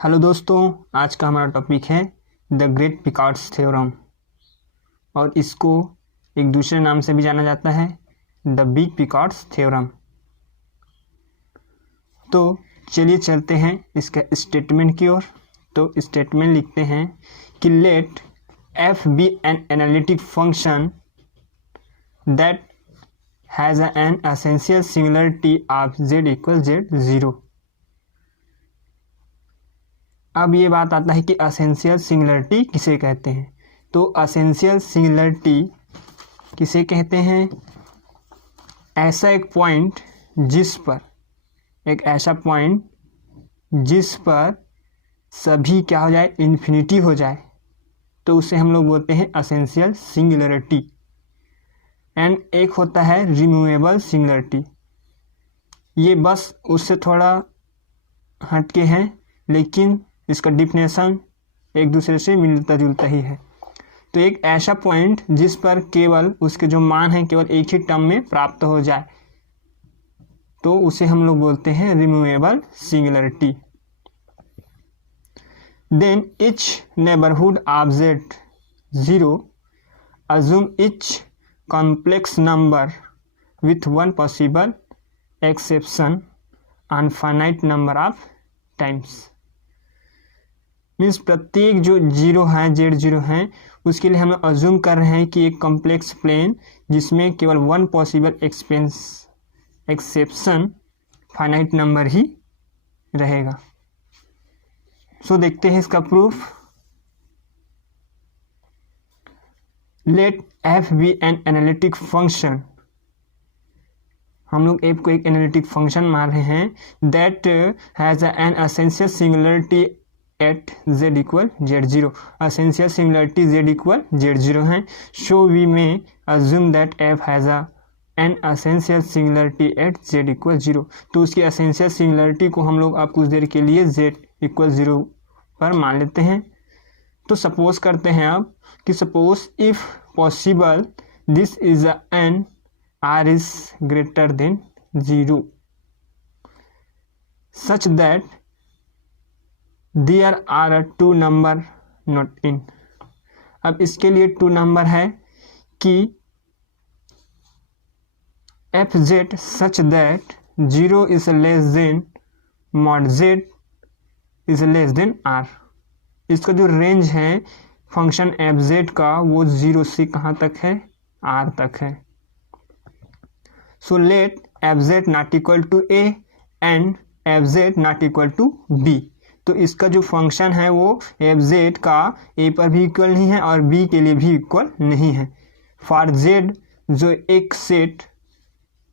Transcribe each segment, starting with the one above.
Hello दोस्तों, आज का हमारा टॉपिक है द ग्रेट पिकार्ड्स थ्योरम और इसको एक दूसरे नाम से भी जाना जाता है द बिग पिकार्ड्स थ्योरम। तो चलिए चलते हैं इसका स्टेटमेंट की ओर। तो स्टेटमेंट लिखते हैं कि late f be an analytic function that has an essential singularity of z equals z0। अब ये बात आता है कि असेंशियल सिंगुलरिटी किसे कहते हैं। तो असेंशियल सिंगुलरिटी किसे कहते हैं? ऐसा एक पॉइंट जिस पर सभी क्या हो जाए, इन्फिनिटी हो जाए, तो उसे हम लोग बोलते हैं असेंशियल सिंगुलरिटी। एंड एक होता है रिमूवेबल सिंगुलरिटी। ये बस उससे थोड़ा हटके हैं, लेकिन इसका डिफिनेशन एक दूसरे से मिलता जुलता ही है। तो एक ऐसा पॉइंट जिस पर केवल उसके जो मान हैं केवल एक ही टर्म में प्राप्त हो जाए, तो उसे हम लोग बोलते हैं removable singularity. Then each neighborhood of z0 assume each complex number with one possible exception on finite number of times। Means प्रत्येक जो जीरो है z0 है उसके लिए हम अज्यूम कर रहे हैं कि एक कॉम्प्लेक्स प्लेन जिसमें केवल one possible exception finite number ही रहेगा। सो देखते हैं इसका proof. Let f be an analytic function. हम लोग f को एक एनालिटिक फंक्शन मान रहे हैं that has an essential singularity at z equal z0। Essential singularity z equal z0 है। सो वी में assume that f has an essential singularity at z equal 0। तो उसकी एसेंशियल सिंगुलरिटी को हम लोग अब कुछ देर के लिए z इक्वल 0 पर मान लेते हैं। तो सपोज करते हैं अब कि suppose if possible this is an r is greater than 0 such that there are two number not in. अब इसके लिए टू नंबर है कि F Z such that 0 is less than mod Z is less than R. इसका जो range है function F Z का वो 0 से कहाँ तक है, आर तक है। So let F Z not equal to A and F Z not equal to B. तो इसका जो फंक्शन है वो एफ जेड का ए पर भी इक्वल नहीं है और बी के लिए भी इक्वल नहीं है। फॉर जेड जो एक सेट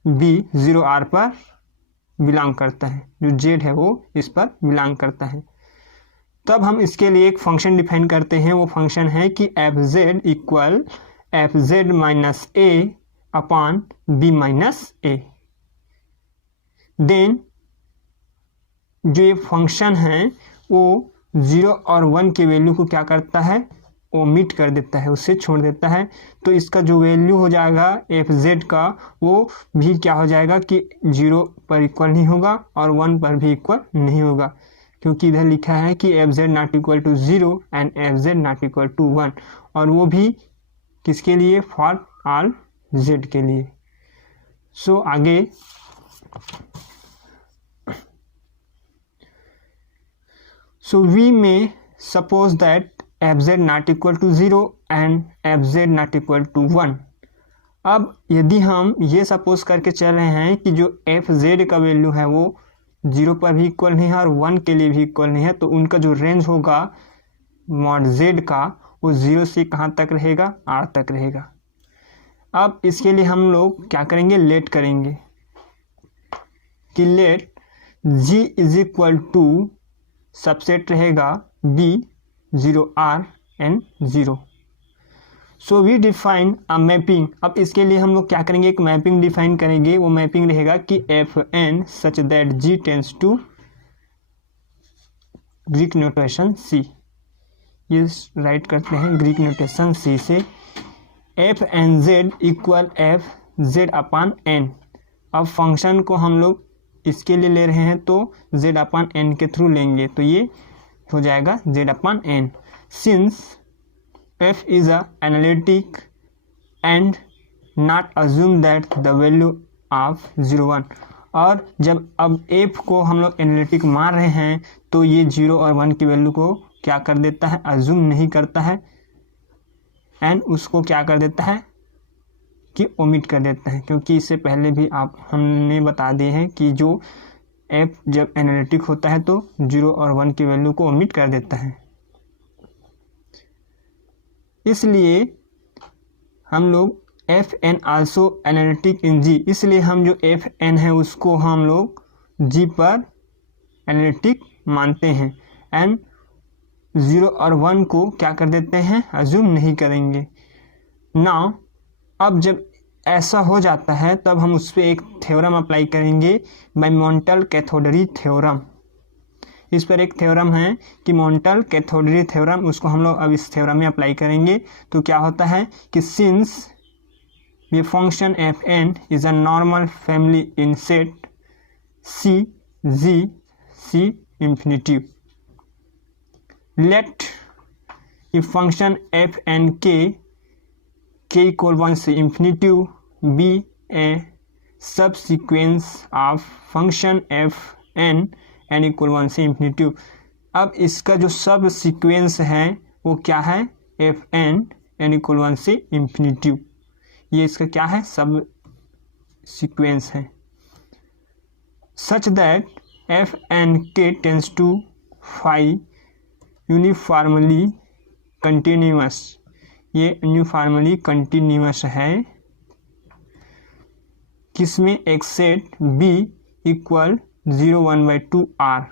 बी 0 आर पर बिलोंग करता है, जो जेड है वो इस पर बिलोंग करता है। तब हम इसके लिए एक फंक्शन डिफाइन करते हैं। वो फंक्शन है कि F Z equal F Z minus A upon B minus A. Then जो ये फंक्शन है वो 0 और 1 के वैल्यू को क्या करता है, ओमिट कर देता है, उससे छोड़ देता है। तो इसका जो वैल्यू हो जाएगा एफ जेड का वो भी क्या हो जाएगा कि 0 पर इक्वल नहीं होगा और 1 पर भी इक्वल नहीं होगा, क्योंकि इधर लिखा है कि F Z not equal to 0 and F Z not equal to 1, और वो भी किसके लिए, फॉर ऑल जेड के लिए। सो आगे So we may suppose that fz not equal to 0 and fz not equal to 1। अब यदि हम ये सपोज करके चल रहे हैं कि जो fz का वैल्यू है वो 0 पर भी इक्वल नहीं है और 1 के लिए भी इक्वल नहीं है, तो उनका जो रेंज होगा मॉड z का वो 0 से कहाँ तक रहेगा, r तक रहेगा। अब इसके लिए हम लोग क्या करेंगे, लेट करेंगे कि let g is equal to subset रहेगा b 0 r and 0। So we define a mapping. अब इसके लिए हम लोग क्या करेंगे, एक मैपिंग डिफाइन करेंगे। वो मैपिंग रहेगा कि F N such that g tends to Greek notation c। ये राइट करते हैं ग्रीक नोटेशन c से F N Z equal F Z upon N. अब फंक्शन को हम लोग इसके लिए ले रहे हैं तो z/n के थ्रू लेंगे, तो ये हो जाएगा z upon n। Since f is a analytic and not assume that the value of 0 1, और जब अब f को हम लोग एनालिटिक मान रहे हैं तो ये 0 और 1 की वैल्यू को क्या कर देता है, अज्यूम नहीं करता है, एंड उसको क्या कर देता है कि ओमिट कर देता है, क्योंकि इससे पहले भी हमने बता दिए हैं कि जो f जब एनालिटिक होता है तो 0 और 1 की वैल्यू को ओमिट कर देता है। इसलिए हम लोग एफ एन आल्सो एनालिटिक इन जी, इसलिए हम जो एफ एन है उसको हम लोग जी पर एनालिटिक मानते हैं, एंड 0 और 1 को क्या कर देते हैं, अज्यूम नहीं करेंगे। नाउ अब जब ऐसा हो जाता है तब हम उस पर एक थ्योरम अप्लाई करेंगे बाय मोंटल कैथोडरी थ्योरम। इस पर एक थ्योरम है कि मोंटल कैथोडरी थ्योरम, उसको हम लोग अब इस थ्योरम में अप्लाई करेंगे। तो क्या होता है कि सिंस ये function F N is a normal family in set C G C infinity, let if function F N के इक्वल 1 से infinity be a subsequence of function F N N equal 1 से infinity. अब इसका जो सब sequence है वो क्या है, एफ एन एन इक्वल 1 से इंफिनिटी, ये इसका क्या है, सब सीक्वेंस है। सच दैट एफ एन के tends to phi uniformly continuous, ये यूनिफॉर्मली कंटिन्यूअस है किसमें, एक सेट बी इक्वल 0 1/2 आर,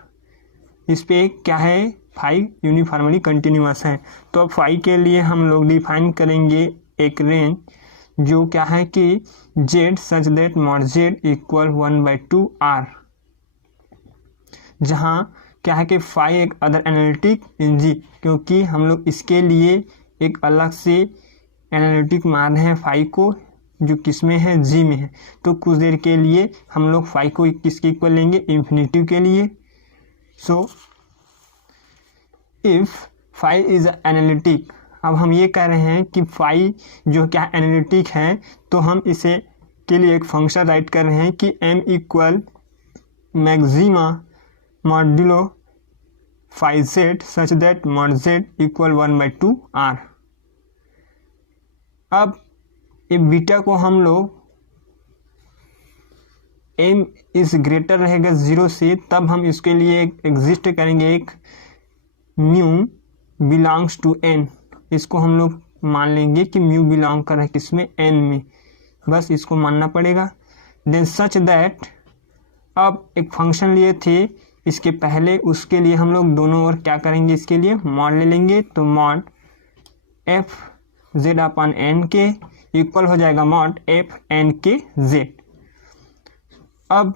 इस पे क्या है, फाई यूनिफॉर्मली कंटिन्यूअस है। तो अब फाई के लिए हम लोग डिफाइन करेंगे एक रेंज जो क्या है कि z such that mod z equal 1/2 R, जहाँ क्या है कि फाई एक अदर एनालिटिक इन जी, क्योंकि हम लोग इसके लिए एक अलग से एनालिटिक मान रहे हैं फाई को जो किस में है, जी में है। तो कुछ देर के लिए हम लोग फाई को किसके इक्वल लेंगे, इंफिनिटी के लिए। So if phi is analytic, अब हम ये कह रहे हैं कि फाई जो क्या एनालिटिक है, तो हम इसे के लिए एक फंक्शन राइट कर रहे हैं कि m equal maxima modulo phi Z such that mod Z equal 1/2 R. अब ये बीटा को हम लोग m इज ग्रेटर रहेगा 0 से, तब हम इसके लिए एग्जिस्ट करेंगे एक म्यू बिलोंग्स टू n, इसको हम लोग मान लेंगे कि म्यू बिलोंग कर रहा है किसमें, n में, बस इसको मानना पड़ेगा। देन सच दैट, अब एक फंक्शन लिए थे इसके पहले, उसके लिए हम लोग दोनों ओर क्या करेंगे, इसके लिए मॉड ले लेंगे। तो mod F Z upon N के इक्वल हो जाएगा मॉड एफ एन के जेड। अब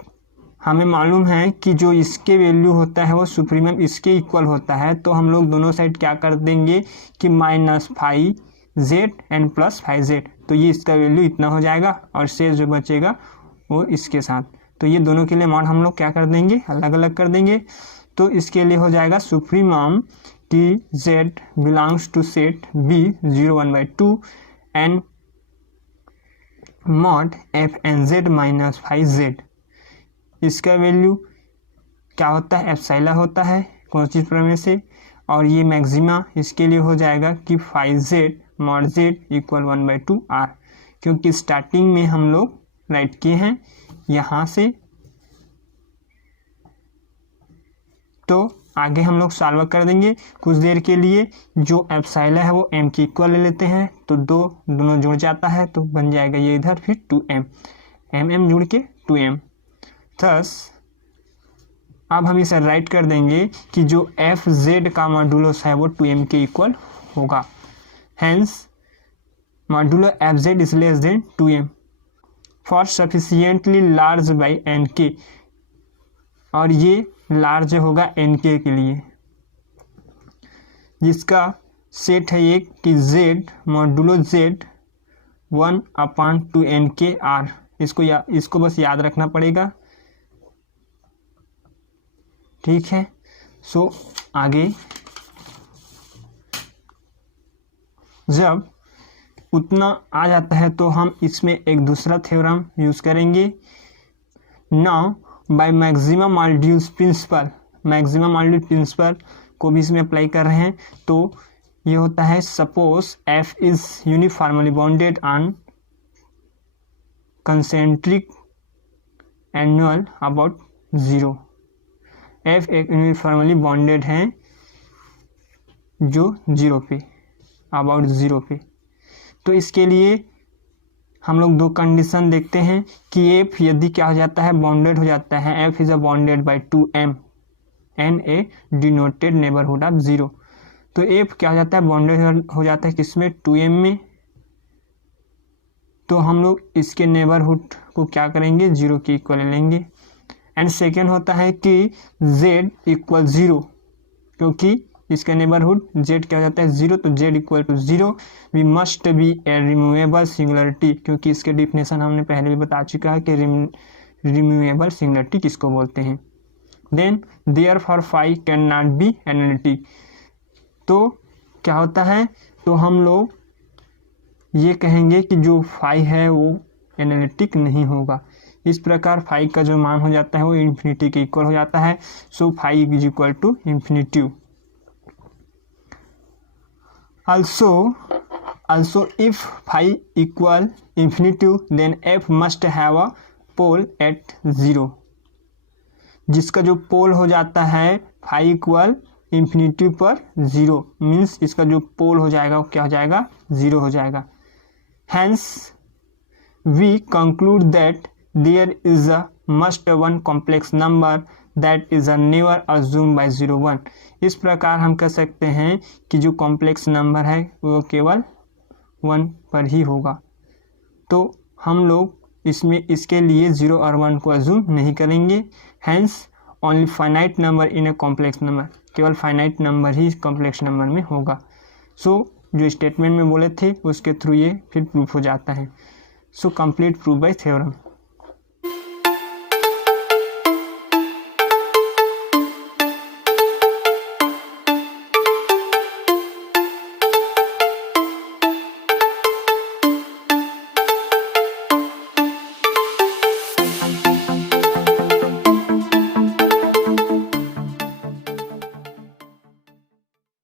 हमें मालूम है कि जो इसके वैल्यू होता है वो सुप्रीमम इसके इक्वल होता है, तो हम लोग दोनों साइड क्या कर देंगे कि minus phi Z and plus phi Z, तो ये इसका वैल्यू इतना हो जाएगा, और शेष जो बचेगा वो इसके साथ। तो ये दोनों के लिए मॉड हम लोग क्या कर देंगे, अलग अलग कर देंगे। तो इसके लिए हो जाएगा supremum T Z belongs to set B 0 1/2 and mod F N Z minus phi Z, इसका वैल्यू क्या होता है, एप्सिलॉन होता है कॉची प्रमेय से, और ये मैक्सिमा इसके लिए हो जाएगा कि phi Z mod Z equal 1/2 R, क्योंकि स्टार्टिंग में हम लोग राइट किए हैं यहाँ से। तो आगे हम लोग सॉल्व कर देंगे कुछ देर के लिए। जो एप्सिलॉन है वो m की इक्वल ले लेते हैं, तो दोनों जुड़ जाता है, तो बन जाएगा ये इधर फिर 2m, m जुड़ के 2m। थस अब हम इसे राइट कर देंगे कि जो एफ जेड का मॉड्यूलस है वो 2m के इक्वल होगा। Hence modulo F Z is less than 2m for sufficiently large by N के, और ये लार्ज होगा एन के लिए, जिसका सेट है एक कि z मॉड्यूलो z 1/2n के आर। इसको बस याद रखना पड़ेगा, ठीक है। सो आगे जब उतना आ जाता है तो हम इसमें एक दूसरा थ्योरम यूज़ करेंगे। Now by maximum modulus principle, maximum modulus principle को भी इसमें अप्लाई कर रहे हैं। तो ये होता है suppose F is uniformly bounded on concentric annual about 0। F एक यूनिफॉर्मली बाउंडेड है जो 0 पे, अबाउट 0 पे। तो इसके लिए हम लोग दो कंडीशन देखते हैं कि एफ यदि क्या हो जाता है, बाउंडेड हो जाता है, F is a bounded by 2m and A denoted neighbourhood of 0। तो एफ क्या हो जाता है, बाउंडेड हो जाता है किसमें, 2m में। तो हम लोग इसके नेबरहुड को क्या करेंगे, 0 के इक्वल लेंगे। एंड सेकेंड होता है कि z इक्वल 0, क्योंकि इसका नेबरहुड z क्या हो जाता है, 0। तो z equal to 0 we must be a removable singularity, क्योंकि इसके डिफिनेशन हमने पहले भी बता चुका है कि रिमूवेबल सिंगुलरिटी किसको बोलते हैं। Then therefore phi cannot be analytic. तो क्या होता है, तो हम लोग ये कहेंगे कि जो फाई है वो एनालिटिक नहीं होगा। इस प्रकार फाई का जो मान हो जाता है वो इन्फिनिटी के इक्वल हो जाता है। So phi is equal to infinity. Also if phi equal infinity then f must have a pole at 0। जिसका जो पोल हो जाता है फाई इक्वल इन्फिनिटी पर 0 मीन्स इसका जो पोल हो जाएगा वो क्या हो जाएगा, 0 हो जाएगा। Hence we conclude that there is a must one complex number that is never assumed by 0 1। इस प्रकार हम कह सकते हैं कि जो कॉम्प्लेक्स नंबर है वो केवल 1 पर ही होगा। तो हम लोग इसमें इसके लिए 0 और 1 को अज्यूम नहीं करेंगे। Hence only finite number in a complex number, केवल फाइनाइट नंबर ही कॉम्प्लेक्स नंबर में होगा। सो जो स्टेटमेंट में बोले थे उसके थ्रू ये फिर प्रूफ हो जाता है। So complete proof bye theorem.